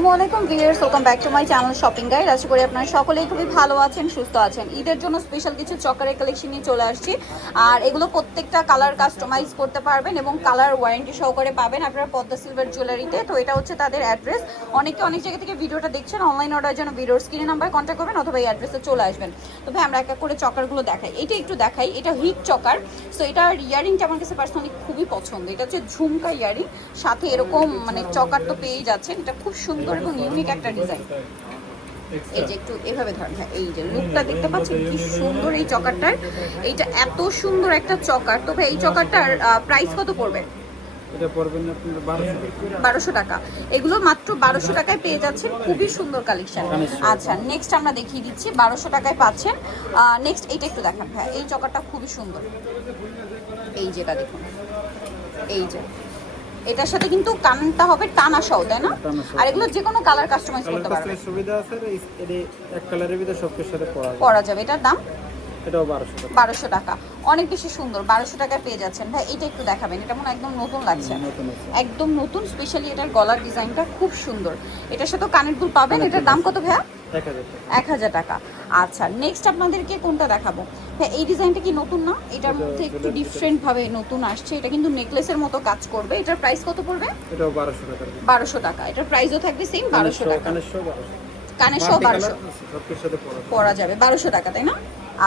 আসসালামাইকুম viewers, welcome back to my channel shopping guide. আশা করি আপনারা সকলেই খুবই ভালো আছেন, সুস্থ আছেন। ঈদের জন্য স্পেশাল কিছু চকারের কালেকশন নিয়ে চলে আসছি। আর এগুলো প্রত্যেকটা কালার কাস্টমাইজ করতে পারবেন এবং কালার ওয়ারেন্টি সহকারে পাবেন আপনারা পদ্মা সিলভার জুয়েলারিতে। তো এটা হচ্ছে তাদের অ্যাড্রেস। অনেকে অনেক জায়গা থেকে ভিডিওটা দেখছেন, অনলাইন অর্ডারের জন্য ভিডিওর স্ক্রিনে নাম্বারে কন্ট্যাক্ট করবেন অথবা এই অ্যাড্রেসে চলে আসবেন। তো ভাই আমরা এক এক করে চকারগুলো দেখাই। এটা একটু দেখাই, এটা হিট চকার। সো এটার ইয়ারিংটা আমার কাছে পার্সোনালি খুবই পছন্দ। এটা হচ্ছে ঝুমকা ইয়ারিং, সাথে এরকম মানে চকার তো পেয়েই যাচ্ছেন। এটা খুব সুন্দর এবং ইউনিক একটা ডিজাইন। এই যে একটু এভাবে ধরেন, হ্যাঁ এই যে লুকটা দেখতে পাচ্ছেন কি সুন্দর এই চকারটার। এইটা এত সুন্দর একটা চকার। তবে এই চকারটার প্রাইস কত পড়বে? এটা পড়বেন আপনার 1200 টাকা। এগুলো মাত্র 1200 টাকায় পেয়ে যাচ্ছেন, খুবই সুন্দর কালেকশন। আচ্ছা নেক্সট আমরা দেখিয়ে দিচ্ছি, 1200 টাকায় পাচ্ছেন। নেক্সট এইটা একটু দেখান ভাই, এই চকারটা খুবই সুন্দর। এই যেটা দেখুন, এই যে এটার সাথে কিন্তু কানটা হবে টানা সহ, তাই না? আর এগুলো যে কোনো কালার কাস্টমাইজ করতে পারবেন, সুবিধা আছে। এর এক কালারের ভিতরে সবকিছুর সাথে পরা যাবে। এটার দাম এটাও 1200 টাকা। 1200 টাকা, অনেক বেশি সুন্দর। 1200 টাকায় পেয়ে যাচ্ছেন। ভাই এটা একটু দেখাবেন, এটা মনে একদম নতুন লাগছে, একদম নতুন। স্পেশালি এটার গলার ডিজাইনটা খুব সুন্দর। এটার সাথে কানের দুল পাবেন। এটার দাম কত ভাইয়া? 1000 টাকা। আচ্ছা নেক্সট আপনাদেরকে কোনটা দেখাবো? হ্যাঁ এই ডিজাইনটা কি নতুন না? এটার মধ্যে একটু ডিফারেন্ট ভাবে নতুন আসছে। এটা কিন্তু নেকলেসের মতো কাজ করবে। এটার প্রাইস কত পড়বে? এটাও 1200 টাকা। 1200 টাকা। এটার প্রাইসও থাকবে সেম 1200 টাকা। কানের সহ 1200 সবকিছুর সাথে পরা যাবে 1200 টাকা, তাই না?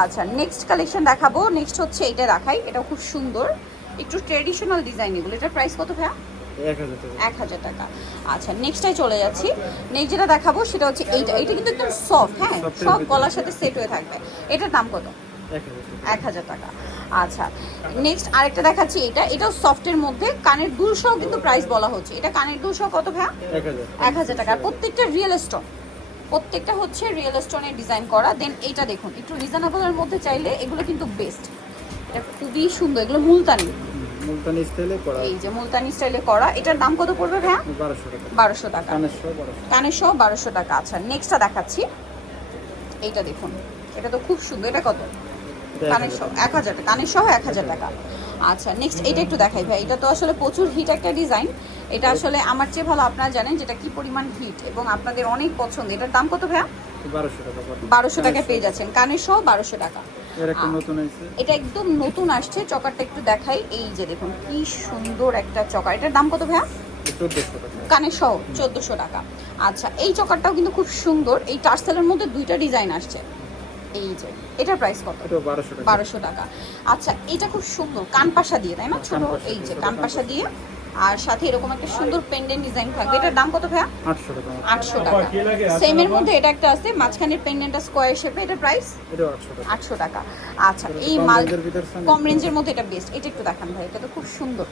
আচ্ছা নেক্সট কালেকশন দেখাবো। নেক্সট হচ্ছে এটা দেখাই, এটা খুব সুন্দর, একটু ট্রেডিশনাল ডিজাইন এগুলো। এটার প্রাইস কত ভাইয়া? 1000 টাকা। আচ্ছা নেক্সটটাই চলে যাচ্ছি। নেক্সট যেটা দেখাবো সেটা হচ্ছে এইটা। এটা কিন্তু একদম সফট, হ্যাঁ সব গলার সাথে সেট হয়ে থাকবে। এটার দাম কত? 1000 টাকা। আচ্ছা নেক্সট আরেকটা দেখাচ্ছি, এটাও সফটের মধ্যে কানের দুল সহ কিন্তু প্রাইস বলা হচ্ছে। এটা কানের দুল সহ কত ভাইয়া? 1000 টাকা। প্রত্যেকটা রিয়েল স্টোন, প্রত্যেকটা হচ্ছে রিয়েল স্টোনের ডিজাইন করা। দেন এইটা দেখুন, একটু রিজনেবলের মধ্যে চাইলে এগুলো কিন্তু বেস্ট। এটা খুবই সুন্দর, এগুলো মুলতানি স্টাইলে করা। এই যে মুলতানি স্টাইলে করা। এটার দাম কত পড়বে ভাইয়া? 1200 টাকা। কানের সহ 1200 টাকা। আচ্ছা নেক্সটটা দেখাচ্ছি, এইটা দেখুন, এটা তো খুব সুন্দর। এটা কত? কানের সহ 1000 টাকা। কানের সহ 1000 টাকা। আচ্ছা নেক্সট এইটা একটু দেখাই ভাই। এটা তো আসলে প্রচুর হিট একটা ডিজাইন। এটা আসলে আমার চেয়ে ভালো আপনারা জানেন যেটা কি পরিমাণ হিট এবং আপনাদের অনেক পছন্দ। এটার দাম কত ভাইয়া? 1200 টাকায় পেয়ে যাচ্ছেন, কানের সহ 1200 টাকা। এটা একদম নতুন আসছে। চকারটা একটু দেখাই, এই যে দেখুন কি সুন্দর একটা চকার। এটার দাম কত ভাইয়া? 1400 টাকা। কানের সহ 1400 টাকা। আচ্ছা এই চকারটাও কিন্তু খুব সুন্দর। এই টার্সেলের মধ্যে দুইটা ডিজাইন আসছে। এই যে এটার প্রাইস কত? 1200 টাকা। আচ্ছা এটা খুব সুন্দর, কানপাশা দিয়ে, তাই না? ছোট এই যে কানপাশা দিয়ে, আর সাথে এরকম একটা সুন্দর পেন্ডেন্ট ডিজাইন থাকবে। এটার দাম কত ভাইয়া? 800 টাকা। সেম এর মধ্যে এটা একটা আছে, মাঝখানের পেন্ডেন্টটা স্কোয়ার শেপে। এটার প্রাইস 800 টাকা। আচ্ছা এই মাল কম রেঞ্জের মধ্যে এটা বেস্ট। এটা একটু দেখান ভাই, এটা তো খুব সুন্দর।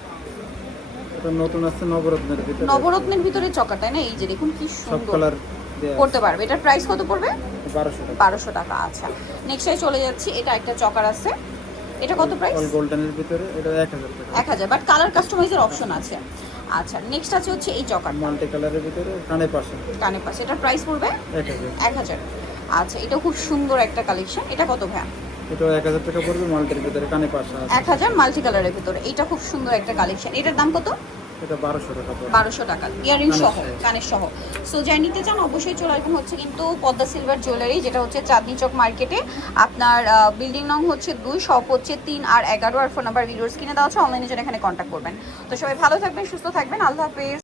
এটা নতুন আছে নবরত্নের ভিতরে। নবরত্নের ভিতরে চকার, তাই না? এই যে দেখুন কি সুন্দর করতে পারবে। এটার প্রাইস কত পড়বে? 1200 টাকা। আচ্ছা নেক্সটে চলে যাচ্ছি, এটা একটা চকার আছে। এটা কত প্রাইস? অল গোল্ডেনের ভিতরে এটা 1000 টাকা। 1000, বাট কালার কাস্টমাইজের অপশন আছে। আচ্ছা নেক্সট আছে হচ্ছে এই চকার, মাল্টি কালারের ভিতরে কানে পাশে। এটার প্রাইস পড়বে 1000। আচ্ছা এটা খুব সুন্দর একটা কালেকশন। এটা কত ভাইয়া? এটা 1000 টাকা পড়বে, মাল্টির ভিতরে কানে পাশে 1000 মাল্টি কালারের ভিতরে। এটা খুব সুন্দর একটা কালেকশন। এটার দাম কত? এটা 1200 টাকা পড়বে। 1200 টাকা ইয়ারিং সহ, কানের সহ। সো যাই নিতে চান অবশ্যই চলে আসবেন হচ্ছে কিন্তু পদ্মা সিলভার জুয়েলারি, যেটা হচ্ছে চাঁদনি চক মার্কেটে। আপনার বিল্ডিং নং হচ্ছে 2, শপ হচ্ছে 3 আর 11। আর ফোন নাম্বার ভিডিওর স্ক্রিনে দেওয়া আছে, অনলাইনে জন্য এখানে কন্ট্যাক্ট করবেন। তো সবাই ভালো থাকবেন, সুস্থ থাকবেন, আল্লাহ হাফেজ।